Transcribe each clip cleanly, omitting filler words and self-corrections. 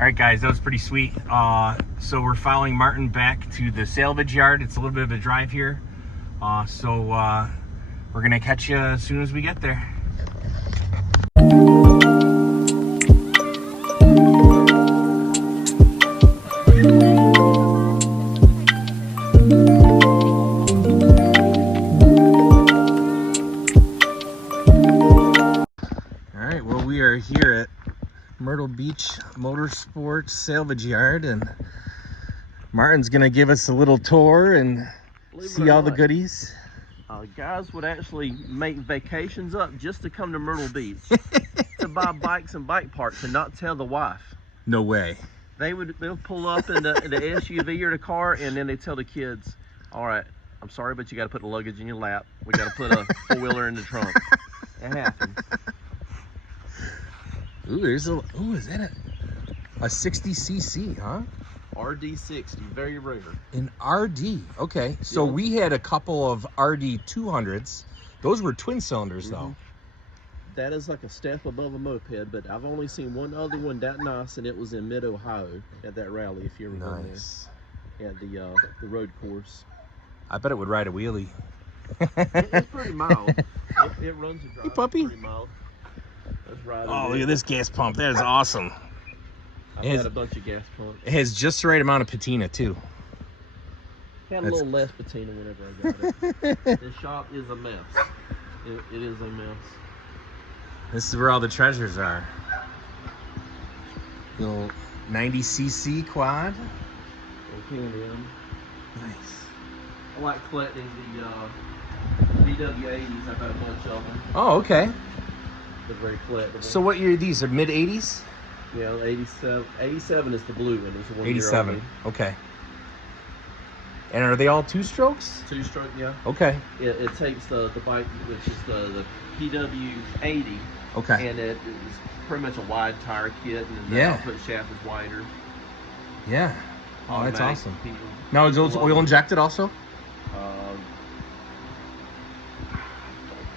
All right, guys, that was pretty sweet. So we're following Martin back to the salvage yard. It's a little bit of a drive here. So we're gonna catch you as soon as we get there. All right, well, we are here at Myrtle Beach Motorsports Salvage Yard, and Martin's gonna give us a little tour and see all the goodies. Guys would actually make vacations up just to come to Myrtle Beach to buy bikes and bike parts and not tell the wife. No way. They'll pull up in the SUV or the car, and then they tell the kids, all right, I'm sorry, but you got to put the luggage in your lap. We got to put a four-wheeler in the trunk. It happens. Ooh, is that a 60cc, huh? RD60, very rare. An RD, okay. So yeah. We had a couple of RD 200s. Those were twin cylinders, though. That is like a step above a moped, but I've only seen one other one that nice, and it was in mid-Ohio at that rally, if you ever been there. At the road course. I bet it would ride a wheelie. It's pretty mild. It runs and drives. Hey, puppy. Pretty mild. Oh, look at this gas pump. That is awesome. I've got a bunch of gas pumps. It has just the right amount of patina, too. Had a little less patina whenever I got it. This shop is a mess. It is a mess. This is where all the treasures are. Little 90cc quad. Nice. I like collecting the BW80s. I've got a bunch of them. Oh, okay. They're very collectible. So what year are these? Are mid-80s? Yeah, 87. 87 is the blue one. It's the 1 87. year Okay. And are they all two-strokes? Two-stroke, yeah. Okay. It takes the bike, which is the PW80. Okay. And it is pretty much a wide tire kit, and the output shaft is wider. Yeah. Oh, that's Automatic. awesome. People Now, is those oil injected also?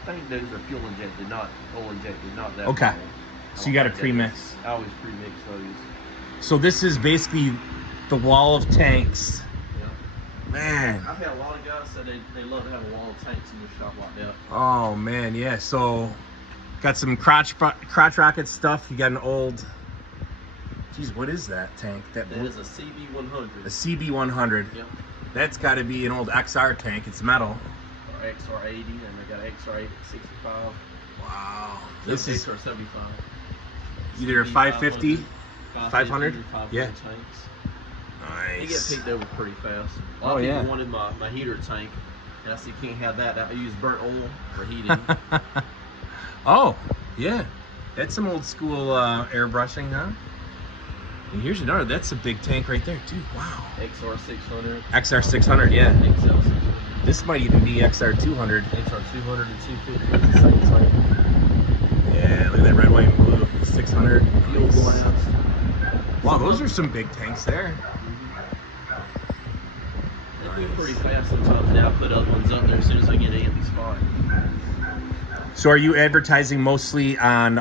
I think those are fuel injected, not oil injected, not that. Okay. Oil. So you got to pre-mix. I always pre-mix those. So this is basically the wall of tanks. Yeah. Man. I've had a lot of guys say they love to have a wall of tanks in their shop like that. Oh man, yeah. So got some crotch rocket stuff. You got an old. Geez, what is that tank? That is a CB100. A CB100. Yep. That's got to be an old XR tank. It's metal. Or XR80, and I got XR65. Wow. This is XR75. either a 550, 500. Yeah. Tanks. Nice. They get picked over pretty fast. A lot of people wanted my heater tank, and I said, you can't have that. I use burnt oil for heating. Oh, yeah. That's some old school airbrushing, huh? And here's another. That's a big tank right there, too. Wow. XR600. XR600, yeah. XL600. This might even be XR200. XR200 and 250 is the same tank. Yeah, look at that red, white, and blue. 600. Fuel blast. Wow, those are some big tanks there. They go pretty fast sometimes. Now I put other ones up there as soon as I get an empty spot. So are you advertising mostly on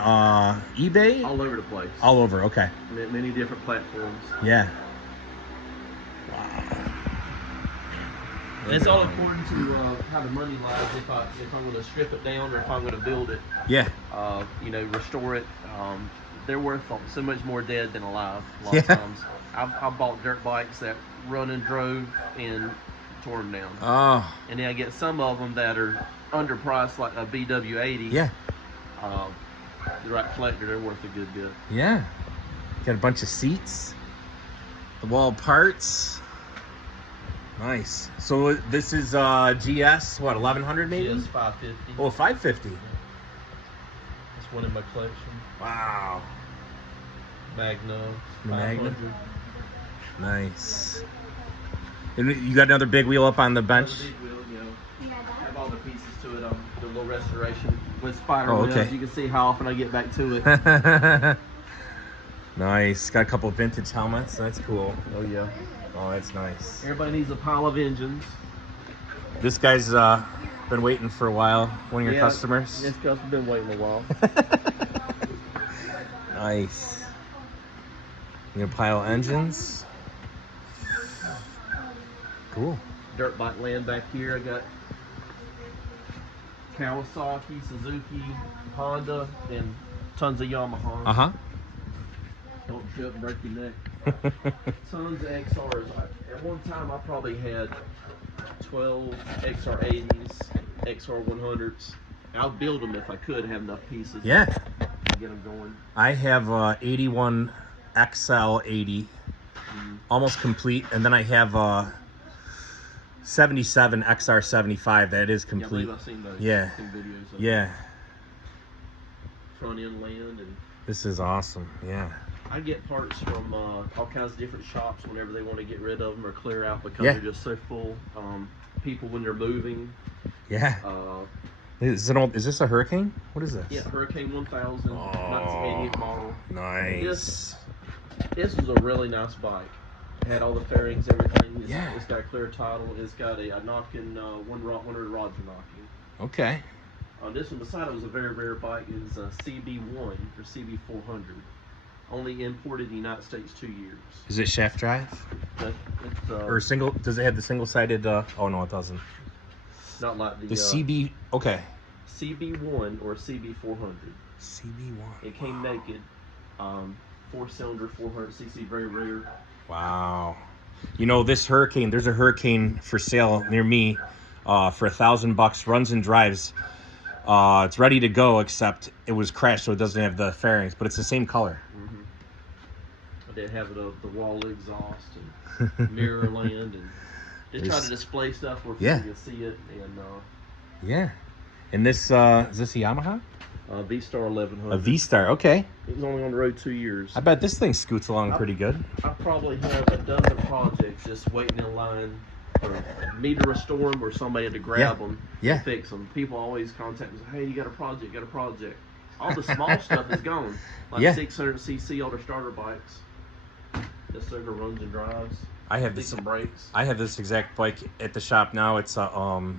eBay? All over the place. All over, okay. Many different platforms. Yeah. And it's all according to how the money lies. If I'm going to strip it down or if I'm going to build it. Yeah. Restore it. They're worth so much more dead than alive. A lot of times. I've bought dirt bikes that run and drove and tore them down. Oh. And then I get some of them that are underpriced, like a BW80. Yeah. The right collector, they're worth a good bit. Yeah. Got a bunch of seats. The wall parts. Nice. So this is GS, what, 1100 maybe? GS 550. Oh, 550. That's one in my collection. Wow. Magna. Magna. Nice. And you got another big wheel up on the bench? Another big wheel, I have all the pieces to it. I'm doing a little restoration with spider wheels. Okay. You can see how often I get back to it. Nice. Got a couple vintage helmets. That's cool. Oh, yeah. Oh, that's nice. Everybody needs a pile of engines. This guy's been waiting for a while. One of your customers. This customer's been waiting a while. Nice. You gonna pile engines. Cool. Dirt bike land back here. I got Kawasaki, Suzuki, Honda, and tons of Yamaha. Uh-huh. Don't trip and break your neck. Tons of XRs. At one time, I probably had 12 XR80s, XR100s. I'll build them if I could have enough pieces. Yeah. To get them going. I have 81 XL80, almost complete, and then I have 77 XR75 that is Yeah, I complete. believe I've seen those. Yeah. Seen videos of Yeah. front end land, and This is awesome. Yeah. I get parts from all kinds of different shops whenever they want to get rid of them or clear out because Yeah. they're just so full. People when they're moving. Yeah. Is this a Hurricane? What is this? Yeah, Hurricane 1000, Oh, 1988 model. nice. This was a really nice bike. It had all the fairings, everything. Yeah. It's got a clear title. It's got a knocking, one of the rods are knocking. Okay. This one beside it was a very rare bike. It was a CB1 or CB400. Only imported in the United States 2 years. Is it shaft drive? It's, Or single? Does it have the single-sided? Oh no, it doesn't. not like The CB. Okay. CB1 or CB400. CB1. It came naked. 4-cylinder, 400cc, very rare. Wow. You know, this Hurricane, there's a Hurricane for sale near me for $1,000, runs and drives. It's ready to go, except it was crashed, so it doesn't have the fairings, but it's the same color. I did have the wall exhaust and mirror land, and just try to display stuff where people can see it. And yeah. And this, is this a Yamaha? V-Star 1100. A V-Star, okay. It was only on the road 2 years. I bet this thing scoots along pretty good. I probably have a dozen projects just waiting in line for me to restore them or somebody to grab them and fix them. People always contact me and say, hey, you got a project. All the small stuff is gone. Like 600cc older starter bikes. Just over runs and drives. I have this. Some brakes. I have this exact bike at the shop now. It's a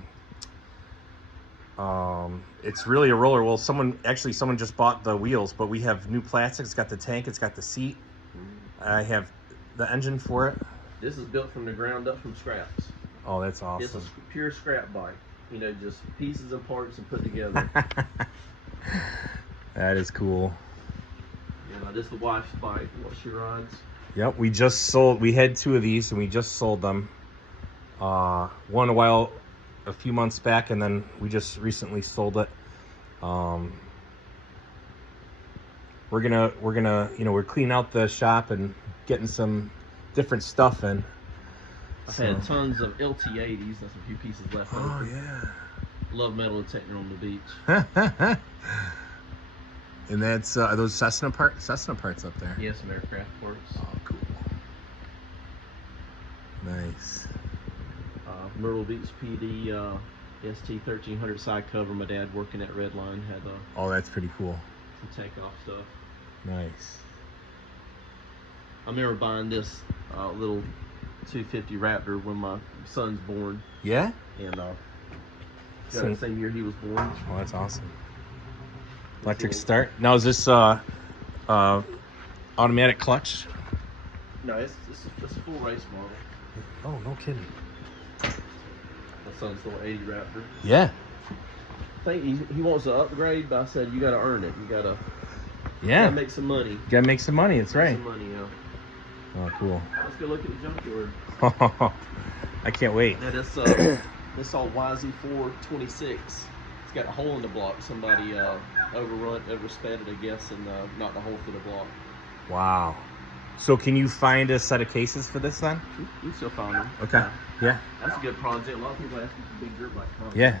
it's really a roller. Well, someone just bought the wheels, but we have new plastic. It's got the tank. It's got the seat. I have the engine for it. This is built from the ground up from scraps. Oh, that's awesome. It's a pure scrap bike. You know, just pieces and parts and put together. That is cool. Yeah, this is the wife's bike. What she rides. Yep, we just sold. We had 2 of these, and we just sold them. One a few months back, and then we just recently sold it. We're gonna, we're cleaning out the shop and getting some different stuff in. I've had tons of LT80s. That's a few pieces left over. Oh yeah. Love metal detector on the beach. And that's are those Cessna parts up there? Yes, some aircraft parts. Oh, cool. Nice. Myrtle Beach PD ST1300 side cover. My dad working at Redline had oh, that's pretty cool. some takeoff stuff. Nice. I remember buying this little 250 Raptor when my son's born. Yeah? And the same year he was born. Oh, that's awesome. Electric start. Now is this automatic clutch? No, it's a full race model. Oh, no kidding. My son's little 80 Raptor. Yeah. I think he wants to upgrade, but I said you got to earn it. You got to make some money. Gotta make some money. That's right. Some money, yeah. Oh, cool. Let's go look at the junkyard. I can't wait. Now this old YZ426. It's got a hole in the block. Somebody oversped it, I guess, and knocked a hole through the block. Wow. So can you find a set of cases for this then? You can still find them. Okay. Yeah. That's a good project. A lot of people ask me for big dirt bike companies. Yeah.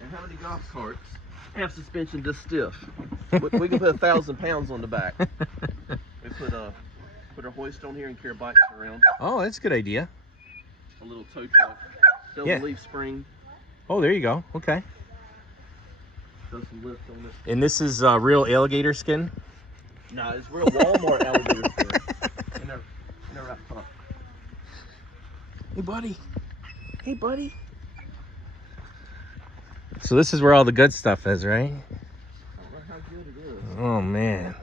And how many golf carts have suspension this stiff? we can put 1,000 pounds on the back. We put a hoist on here and carry bikes around. Oh, that's a good idea. A little tow truck. Double leaf spring. Oh, there you go. Okay. Does some lift on it. And this is real alligator skin? No, it's real Walmart alligator skin. In their right top. Hey, buddy. Hey, buddy. So this is where all the good stuff is, right? I don't know how good it is. Oh man.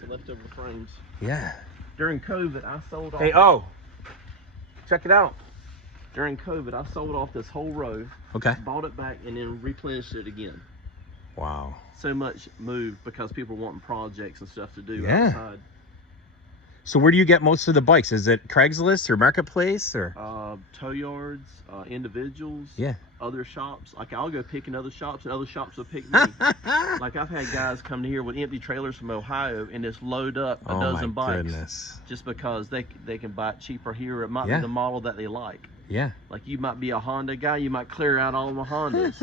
So leftover frames. Yeah. During COVID, I sold off. Hey, oh, check it out. During COVID, I sold off this whole row. Okay. Bought it back and then replenished it again. Wow. So much moved because people were wanting projects and stuff to do Yeah. outside. So where do you get most of the bikes? Is it Craigslist or Marketplace or? Tow yards, individuals, Yeah. other shops. Like I'll go pick in other shops and other shops will pick me. Like I've had guys come here with empty trailers from Ohio and just load up a dozen bikes. Goodness. Just because they can buy it cheaper here. It might be the model that they like. Yeah. Like you might be a Honda guy, you might clear out all my Hondas.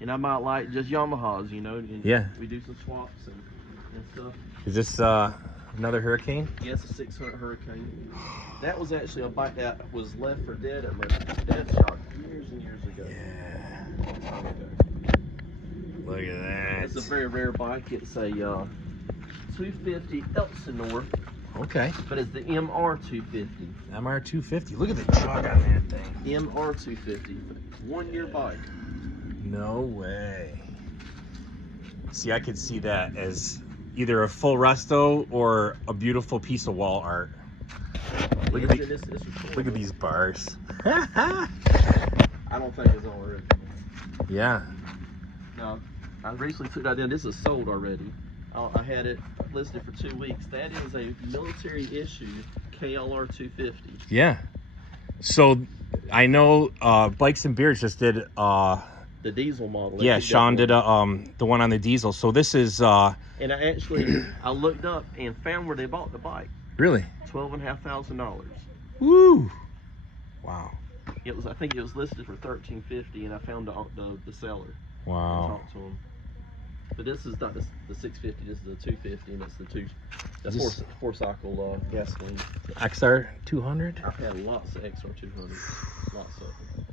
And I might like just Yamahas, you know. And we do some swaps and stuff. Is this another Hurricane? Yes, a 600 Hurricane. That was actually a bike that was left for dead at my dad's shop years and years ago. Yeah. Long time ago. Look at that. It's a very rare bike. It's a 250 Elsinore. Okay. But it's the MR250. MR250. Look at the jog on that thing. MR250. 1 year bike. No way. See, I could see that as either a full resto or a beautiful piece of wall art. Look at these bars. I don't think it's all original. Yeah. No, I recently took that in. This is sold already. I had it listed for 2 weeks. That is a military issue KLR 250. Yeah. So I know Bikes and Beers just did the diesel model. Yeah, Sean did the one on the diesel. So this is and I looked up and found where they bought the bike. Really? $12,500. Woo! Wow. I think it was listed for $1,350, and I found the seller. Wow. I talked to him. But this is not the 650. This is the 250, and it's the four cycle gasoline. XR 200. I've had lots of XR 200, lots of them.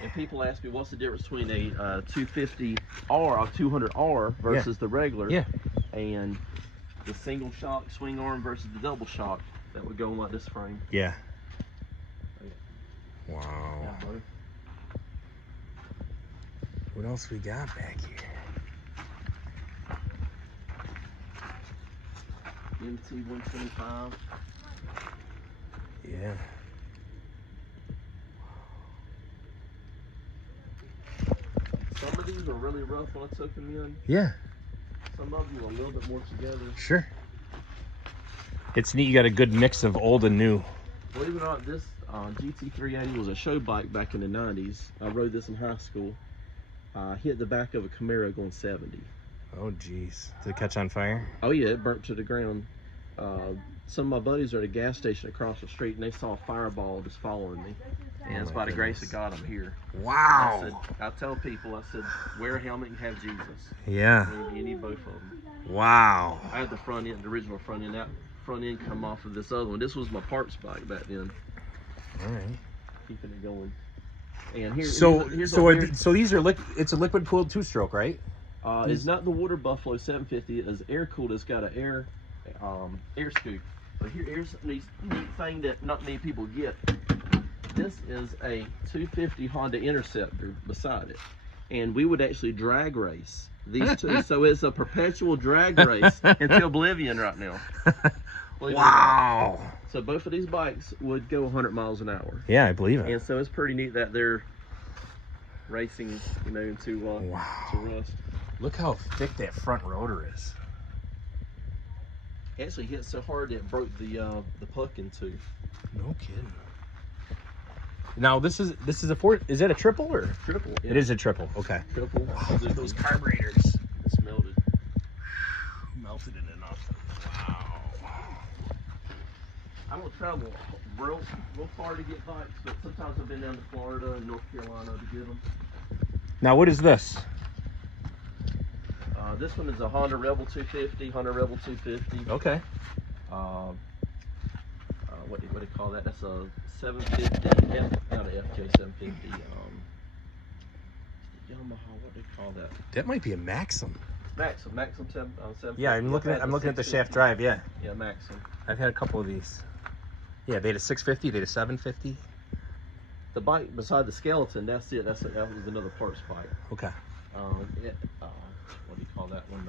And people ask me, what's the difference between a 250R or 200R versus the regular? Yeah. And the single shock swing arm versus the double shock that would go on like this frame. Yeah. Yeah. Wow. Yeah, what else we got back here? MT 125. Yeah. Some of these were really rough when I took them in. Yeah. Some of them were a little bit more together. Sure. It's neat. You got a good mix of old and new. Believe it or not, this GT380 was a show bike back in the 90s. I rode this in high school. Hit the back of a Camaro going 70. Oh, geez. Did it catch on fire? Oh, yeah. It burnt to the ground. Some of my buddies are at a gas station across the street, and they saw a fireball just following me. And it's by the grace of God I'm here. Wow. I tell people, I said, wear a helmet and have Jesus. Yeah. You need both of them. Wow. I had the front end, the original front end. That front end come off of this other one. This was my parts bike back then. All right. Keeping it going. And here, so these are it's a liquid cooled 2-stroke, right? It's not the Water Buffalo 750. It's air cooled. It's got an air scoop. But here's a neat thing that not many people get. This is a 250 Honda Interceptor beside it, and we would actually drag race these two. So it's a perpetual drag race until oblivion right now. Wow. So both of these bikes would go 100 miles an hour. Yeah, I believe it. And so it's pretty neat that they're racing, into rust. Look how thick that front rotor is. It actually hit so hard that it broke the puck in two. No kidding. Now this is a four. Is that a triple or triple? Yeah. It is a triple. Okay. Triple. Wow, those carburetors. It's melted. Melted it enough. Wow. I don't travel real far to get bikes, but sometimes I've been down to Florida and North Carolina to get them. Now what is this? This one is a Honda Rebel 250. Honda Rebel 250. Okay. What do you call that? That's a 750. Not an FJ 750. Yamaha. What do you call that? That might be a Maxim. Maxim 750. Yeah, I'm looking at the shaft drive. Yeah. Yeah, Maxim. I've had a couple of these. Yeah, they had a 650. They had a 750. The bike beside the skeleton. That's it. That was another parts bike. Okay. What do you call call that one?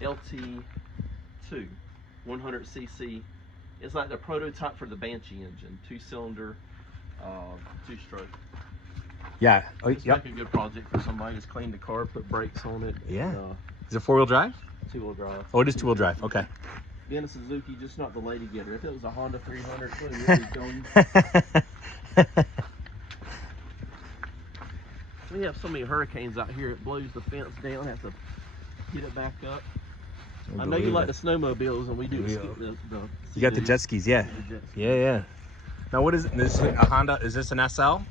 LT2, 100cc. It's like the prototype for the Banshee engine, 2-cylinder, 2-stroke. Yeah. Oh, It's like a good project for somebody. Just clean the car, put brakes on it. Yeah. And, is it 4-wheel drive? 2-wheel drive. Oh, it is 2-wheel drive. Okay. Being a Suzuki, just not the lady getter. If it was a Honda 300, it would be going. We have so many hurricanes out here, it blows the fence down, have to get it back up. I know you like the snowmobiles, and we do the you got the jet skis, yeah. Yeah. Now, what is it? This is a Honda. Is this an SL? What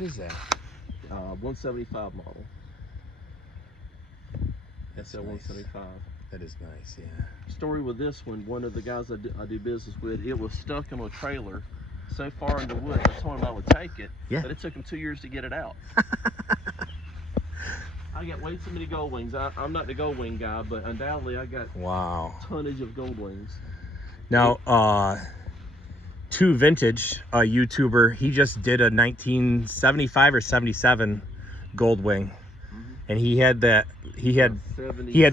is that? 175 model. SL 175. That is nice, yeah. Story with this one of the guys I do business with, it was stuck in a trailer so far in the woods. I told him I would take it, but it took him 2 years to get it out. I got way too many gold wings. I'm not the gold wing guy, but undoubtedly I got tonnage of gold wings. Now, Two Vintage, a YouTuber, he just did a 1975 or 77 gold wing, and he had the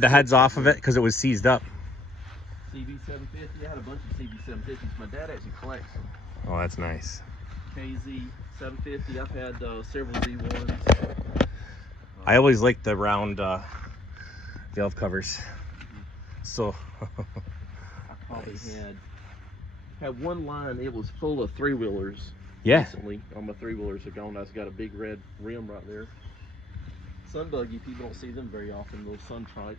heads off of it because it was seized up. CB750. I had a bunch of CB750s. My dad actually collects them. Oh, that's nice. KZ750. I've had several Z1s. I always like the round valve covers. So I probably had one line. It was full of 3-wheelers. Yeah. Recently, all my 3-wheelers are gone. I've got a big red rim right there. Sun buggy. People don't see them very often. Little sun trikes.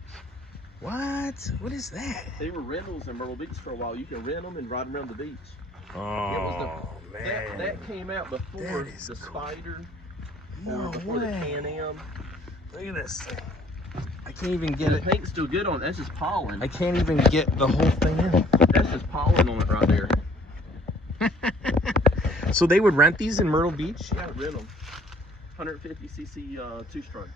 What? What is that? They were rentals in Myrtle Beach for a while. You can rent them and ride them around the beach. Oh, man. That came out before the Spider, or before the Can-Am. Look at this thing. I can't even get it. The paint's still good on it. That's just pollen. I can't even get the whole thing in. That's just pollen on it right there. So they would rent these in Myrtle Beach? Yeah, rent them. 150cc 2-stroke.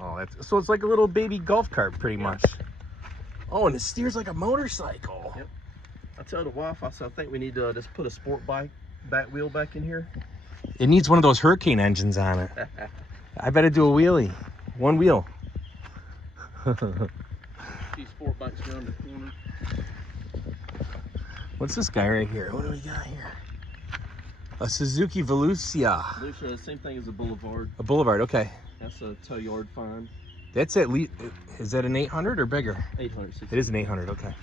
Oh, so it's like a little baby golf cart, pretty much. Oh, and it steers like a motorcycle. Yep. I told the wife, I said, I think we need to just put a sport bike back wheel back in here. It needs one of those Hurricane engines on it. I better do a wheelie. One wheel. These sport bikes around the corner. What's this guy right here? What do we got here? A Suzuki Velocia. Velocia, same thing as a Boulevard. A Boulevard, okay. That's a tow yard find. That's at least, is that an 800 or bigger? 800. It is an 800, okay.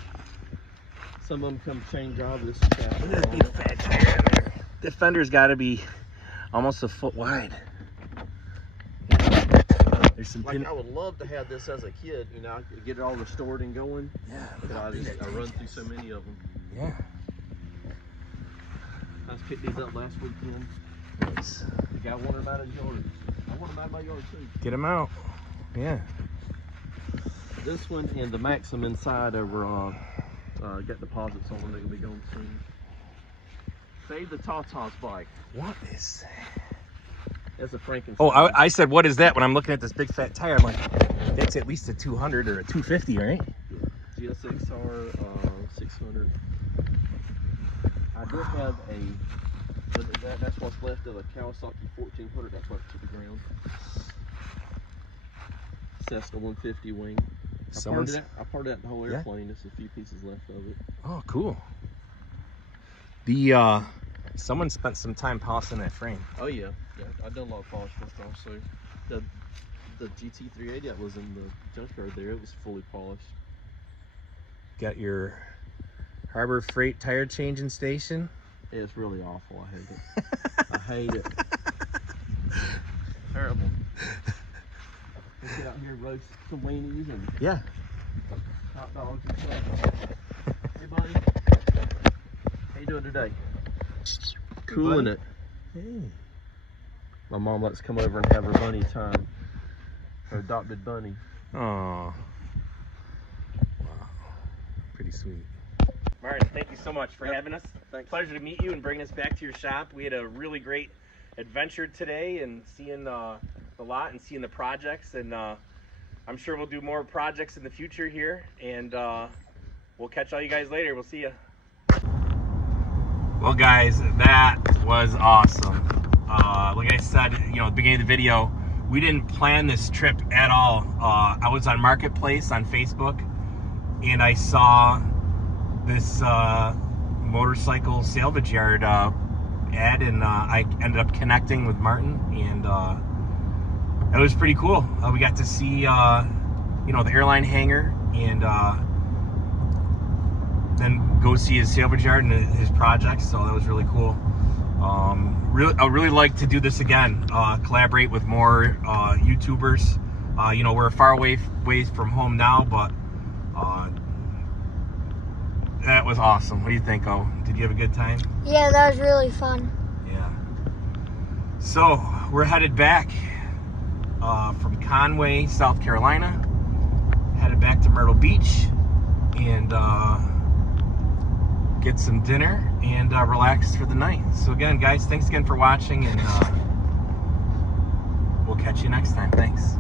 Some of them come chain drive. This is fast. Look at that big fat tire in there. The fender's got to be almost a foot wide. There's some I would love to have this as a kid, you know, get it all restored and going. Yeah. But I run through so many of them. Yeah. I just picked these up last weekend. Nice. The guy wanted them out of his yard. I want them out of my yard too. Get them out. Yeah. This one and the Maxim inside over got deposits on them. They're gonna be going soon. Save the Tata's bike. What is that? That's a Frankenstein. Oh, I said, what is that? When I'm looking at this big fat tire, I'm like, that's at least a 200 or a 250, right? Yeah. GSXR 600. I did have that's what's left of a Kawasaki 1400. That's what to the ground. Cessna 150 wing. I parted out the whole airplane. There's a few pieces left of it. Oh, cool. Someone spent some time polishing that frame. Oh yeah, I've done a lot of polish work also. The GT380 that was in the junkyard there, it was fully polished. Got your Harbor Freight tire changing station. It's really awful. I hate it. I hate it. Terrible. Let's get out here and roast some weenies and hot dogs and stuff. Hey buddy, how you doing today? Cooling it. Hey. My mom likes to come over and have her bunny time. Her adopted bunny. Oh. Wow. Pretty sweet. Martin, thank you so much for having us. Thanks. Pleasure to meet you and bringing us back to your shop. We had a really great adventure today and seeing the lot and seeing the projects, and I'm sure we'll do more projects in the future here, and we'll catch all you guys later. We'll see you. Well guys, that was awesome. Like I said, at the beginning of the video, we didn't plan this trip at all. I was on Marketplace on Facebook, and I saw this motorcycle salvage yard ad, and I ended up connecting with Martin, and it was pretty cool. We got to see the airline hangar, and then go see his salvage yard and his projects. So that was really cool. I really like to do this again. Collaborate with more YouTubers. We're far away from home now, but that was awesome. What do you think, O? Did you have a good time? Yeah, that was really fun. Yeah. So we're headed back from Conway, South Carolina. Headed back to Myrtle Beach and get some dinner and relax for the night. So again, guys, thanks again for watching, and we'll catch you next time. Thanks.